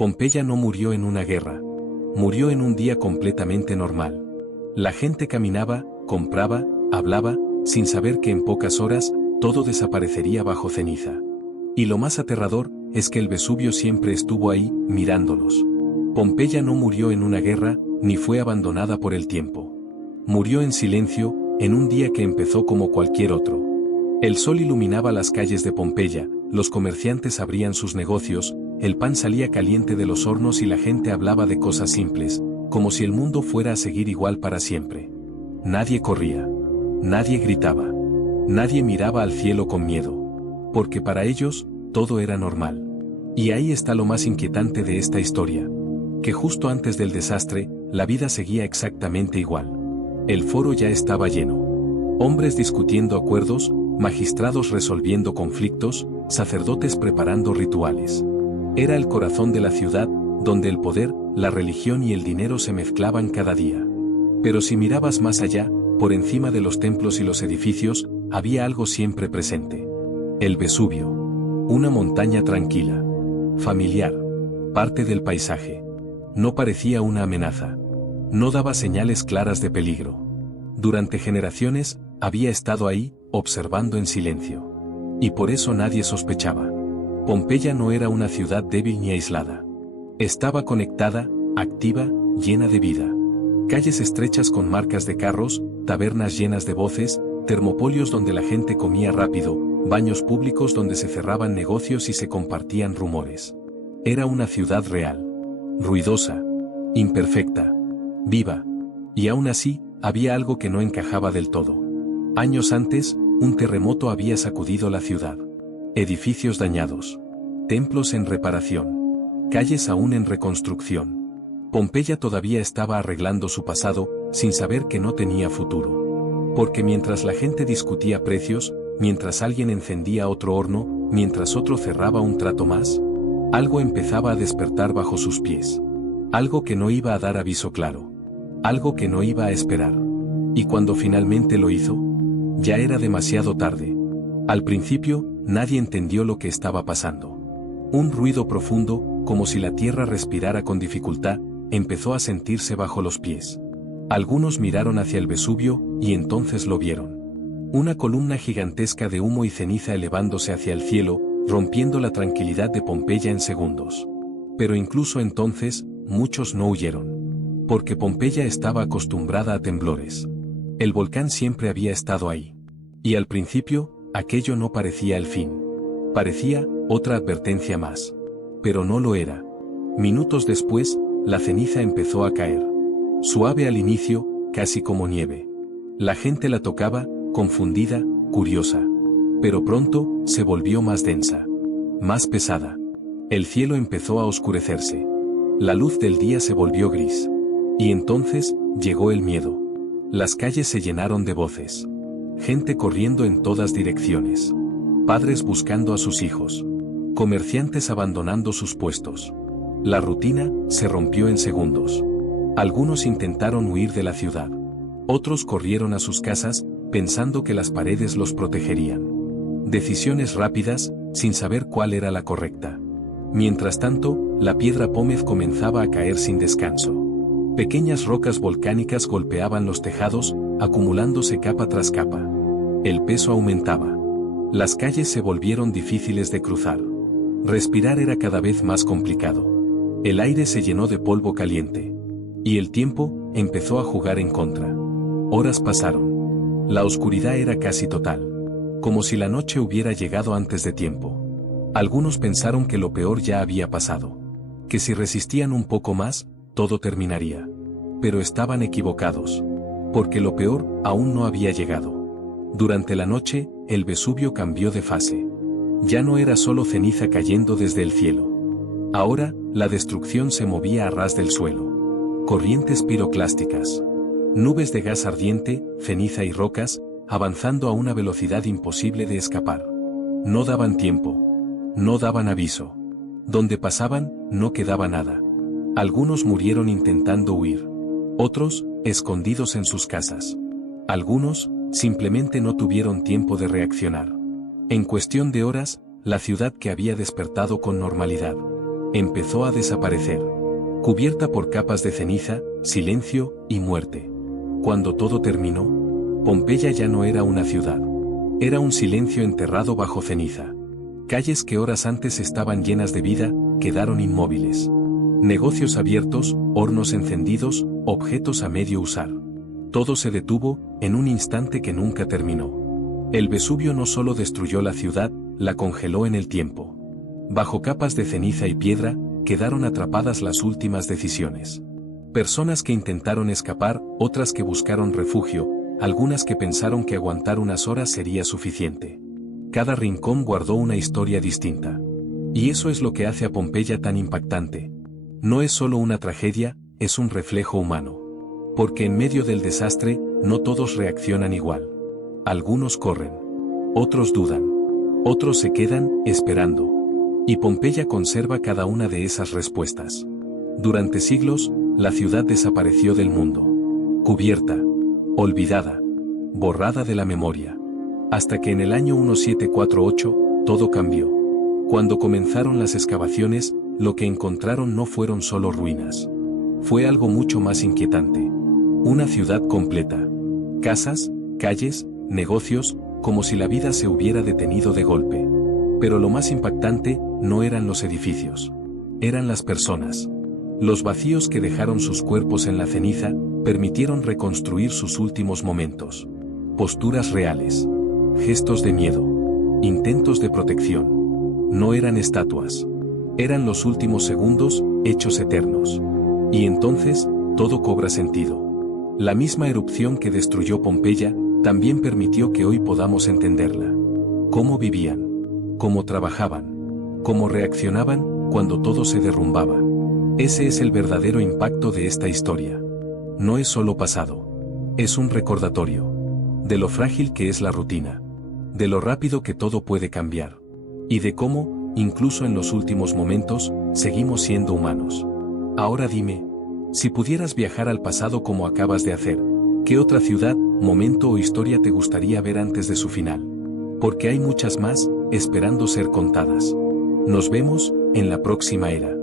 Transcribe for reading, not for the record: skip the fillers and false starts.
Pompeya no murió en una guerra. Murió en un día completamente normal. La gente caminaba, compraba, hablaba, sin saber que en pocas horas, todo desaparecería bajo ceniza. Y lo más aterrador, es que el Vesubio siempre estuvo ahí, mirándolos. Pompeya no murió en una guerra, ni fue abandonada por el tiempo. Murió en silencio, en un día que empezó como cualquier otro. El sol iluminaba las calles de Pompeya, los comerciantes abrían sus negocios, el pan salía caliente de los hornos y la gente hablaba de cosas simples, como si el mundo fuera a seguir igual para siempre. Nadie corría. Nadie gritaba. Nadie miraba al cielo con miedo. Porque para ellos, todo era normal. Y ahí está lo más inquietante de esta historia. Que justo antes del desastre, la vida seguía exactamente igual. El foro ya estaba lleno. Hombres discutiendo acuerdos, magistrados resolviendo conflictos, sacerdotes preparando rituales. Era el corazón de la ciudad, donde el poder, la religión y el dinero se mezclaban cada día. Pero si mirabas más allá, por encima de los templos y los edificios, había algo siempre presente. El Vesubio. Una montaña tranquila. Familiar. Parte del paisaje. No parecía una amenaza. No daba señales claras de peligro. Durante generaciones, había estado ahí, observando en silencio. Y por eso nadie sospechaba. Pompeya no era una ciudad débil ni aislada. Estaba conectada, activa, llena de vida. Calles estrechas con marcas de carros, tabernas llenas de voces, termopolios donde la gente comía rápido, baños públicos donde se cerraban negocios y se compartían rumores. Era una ciudad real. Ruidosa. Imperfecta. Viva. Y aún así, había algo que no encajaba del todo. Años antes, un terremoto había sacudido la ciudad. Edificios dañados. Templos en reparación. Calles aún en reconstrucción. Pompeya todavía estaba arreglando su pasado, sin saber que no tenía futuro. Porque mientras la gente discutía precios, mientras alguien encendía otro horno, mientras otro cerraba un trato más, algo empezaba a despertar bajo sus pies. Algo que no iba a dar aviso claro. Algo que no iba a esperar. Y cuando finalmente lo hizo, ya era demasiado tarde. Al principio, nadie entendió lo que estaba pasando. Un ruido profundo, como si la tierra respirara con dificultad, empezó a sentirse bajo los pies. Algunos miraron hacia el Vesubio, y entonces lo vieron. Una columna gigantesca de humo y ceniza elevándose hacia el cielo, rompiendo la tranquilidad de Pompeya en segundos. Pero incluso entonces, muchos no huyeron. Porque Pompeya estaba acostumbrada a temblores. El volcán siempre había estado ahí. Y al principio, aquello no parecía el fin. Parecía otra advertencia más. Pero no lo era. Minutos después, la ceniza empezó a caer. Suave al inicio, casi como nieve. La gente la tocaba, confundida, curiosa. Pero pronto, se volvió más densa. Más pesada. El cielo empezó a oscurecerse. La luz del día se volvió gris. Y entonces, llegó el miedo. Las calles se llenaron de voces. Gente corriendo en todas direcciones. Padres buscando a sus hijos. Comerciantes abandonando sus puestos. La rutina se rompió en segundos. Algunos intentaron huir de la ciudad. Otros corrieron a sus casas, pensando que las paredes los protegerían. Decisiones rápidas, sin saber cuál era la correcta. Mientras tanto, la piedra pómez comenzaba a caer sin descanso. Pequeñas rocas volcánicas golpeaban los tejados, acumulándose capa tras capa. El peso aumentaba. Las calles se volvieron difíciles de cruzar. Respirar era cada vez más complicado. El aire se llenó de polvo caliente. Y el tiempo empezó a jugar en contra. Horas pasaron. La oscuridad era casi total. Como si la noche hubiera llegado antes de tiempo. Algunos pensaron que lo peor ya había pasado. Que si resistían un poco más, todo terminaría. Pero estaban equivocados. Porque lo peor aún no había llegado. Durante la noche, el Vesubio cambió de fase. Ya no era solo ceniza cayendo desde el cielo. Ahora, la destrucción se movía a ras del suelo. Corrientes piroclásticas. Nubes de gas ardiente, ceniza y rocas, avanzando a una velocidad imposible de escapar. No daban tiempo. No daban aviso. Donde pasaban, no quedaba nada. Algunos murieron intentando huir. Otros, escondidos en sus casas. Algunos, simplemente no tuvieron tiempo de reaccionar. En cuestión de horas, la ciudad que había despertado con normalidad, empezó a desaparecer. Cubierta por capas de ceniza, silencio y muerte. Cuando todo terminó, Pompeya ya no era una ciudad. Era un silencio enterrado bajo ceniza. Calles que horas antes estaban llenas de vida, quedaron inmóviles. Negocios abiertos, hornos encendidos, objetos a medio usar. Todo se detuvo, en un instante que nunca terminó. El Vesubio no solo destruyó la ciudad, la congeló en el tiempo. Bajo capas de ceniza y piedra, quedaron atrapadas las últimas decisiones. Personas que intentaron escapar, otras que buscaron refugio, algunas que pensaron que aguantar unas horas sería suficiente. Cada rincón guardó una historia distinta. Y eso es lo que hace a Pompeya tan impactante. No es solo una tragedia, es un reflejo humano. Porque en medio del desastre, no todos reaccionan igual. Algunos corren. Otros dudan. Otros se quedan, esperando. Y Pompeya conserva cada una de esas respuestas. Durante siglos, la ciudad desapareció del mundo. Cubierta. Olvidada. Borrada de la memoria. Hasta que en el año 1748, todo cambió. Cuando comenzaron las excavaciones, lo que encontraron no fueron solo ruinas. Fue algo mucho más inquietante. Una ciudad completa. Casas, calles, negocios, como si la vida se hubiera detenido de golpe. Pero lo más impactante, no eran los edificios. Eran las personas. Los vacíos que dejaron sus cuerpos en la ceniza, permitieron reconstruir sus últimos momentos. Posturas reales. Gestos de miedo. Intentos de protección. No eran estatuas. Eran los últimos segundos, hechos eternos. Y entonces, todo cobra sentido. La misma erupción que destruyó Pompeya, también permitió que hoy podamos entenderla. Cómo vivían. Cómo trabajaban. Cómo reaccionaban, cuando todo se derrumbaba. Ese es el verdadero impacto de esta historia. No es solo pasado. Es un recordatorio. De lo frágil que es la rutina. De lo rápido que todo puede cambiar. Y de cómo, incluso en los últimos momentos, seguimos siendo humanos. Ahora dime, si pudieras viajar al pasado como acabas de hacer, ¿qué otra ciudad, momento o historia te gustaría ver antes de su final? Porque hay muchas más, esperando ser contadas. Nos vemos, en la próxima era.